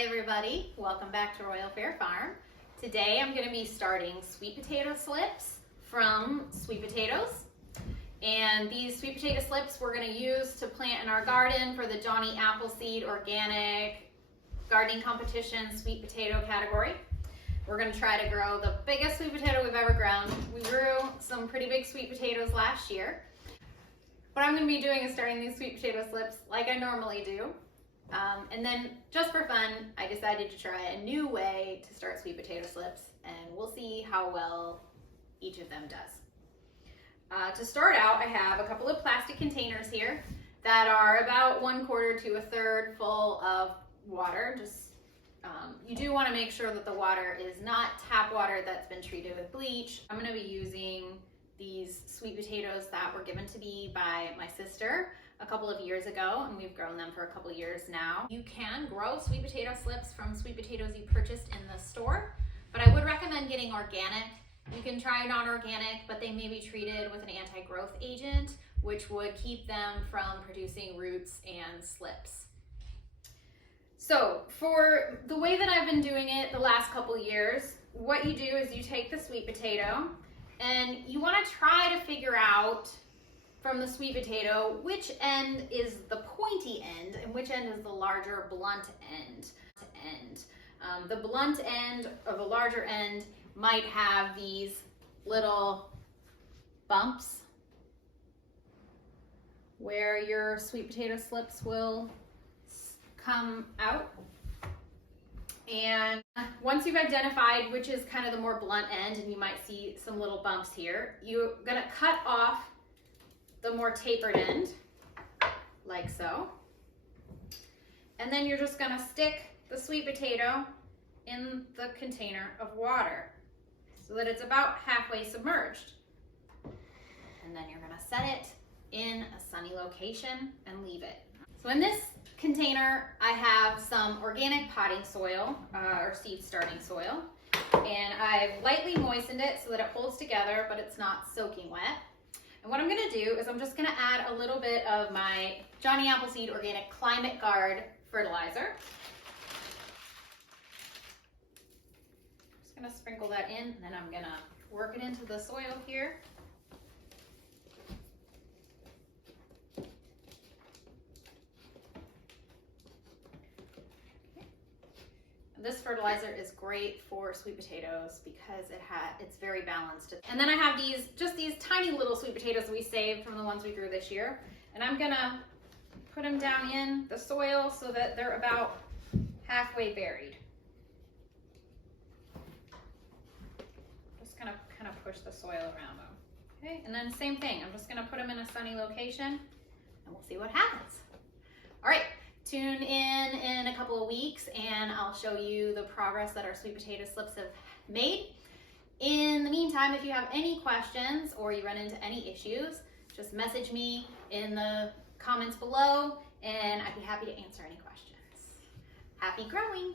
Hi everybody, welcome back to Royal Fair Farm. Today I'm going to be starting sweet potato slips from sweet potatoes. And these sweet potato slips we're going to use to plant in our garden for the Johnny Appleseed Organic Gardening Competition sweet potato category. We're going to try to grow the biggest sweet potato we've ever grown. We grew some pretty big sweet potatoes last year. What I'm going to be doing is starting these sweet potato slips like I normally do. And then just for fun, I decided to try a new way to start sweet potato slips, and we'll see how well each of them does. To start out, I have a couple of plastic containers here that are about 1/4 to 1/3 full of water. You do want to make sure that the water is not tap water that's been treated with bleach. I'm going to be using these sweet potatoes that were given to me by my sister a couple of years ago, and we've grown them for a couple of years now. You can grow sweet potato slips from sweet potatoes you purchased in the store, but I would recommend getting organic. You can try non-organic, but they may be treated with an anti-growth agent, which would keep them from producing roots and slips. So for the way that I've been doing it the last couple of years, what you do is you take the sweet potato and you want to try to figure out from the sweet potato which end is the pointy end and which end is the larger blunt end. The blunt end or the larger end might have these little bumps where your sweet potato slips will come out. And once you've identified which is kind of the more blunt end, and you might see some little bumps here, you're gonna cut off the more tapered end, like so. And then you're just gonna stick the sweet potato in the container of water so that it's about halfway submerged. And then you're gonna set it in a sunny location and leave it. So in this container, I have some organic potting soil, or seed starting soil, and I've lightly moistened it so that it holds together, but it's not soaking wet. And what I'm going to do is I'm just going to add a little bit of my Johnny Appleseed Organic Climate Guard fertilizer. Just going to sprinkle that in, and then I'm going to work it into the soil here. This fertilizer is great for sweet potatoes because it's very balanced. And then I have just these tiny little sweet potatoes we saved from the ones we grew this year. And I'm gonna put them down in the soil so that they're about halfway buried. Just gonna kind of push the soil around them. Okay, and then same thing. I'm just gonna put them in a sunny location and we'll see what happens. All right. Tune in a couple of weeks and I'll show you the progress that our sweet potato slips have made. In the meantime, if you have any questions or you run into any issues, just message me in the comments below and I'd be happy to answer any questions. Happy growing!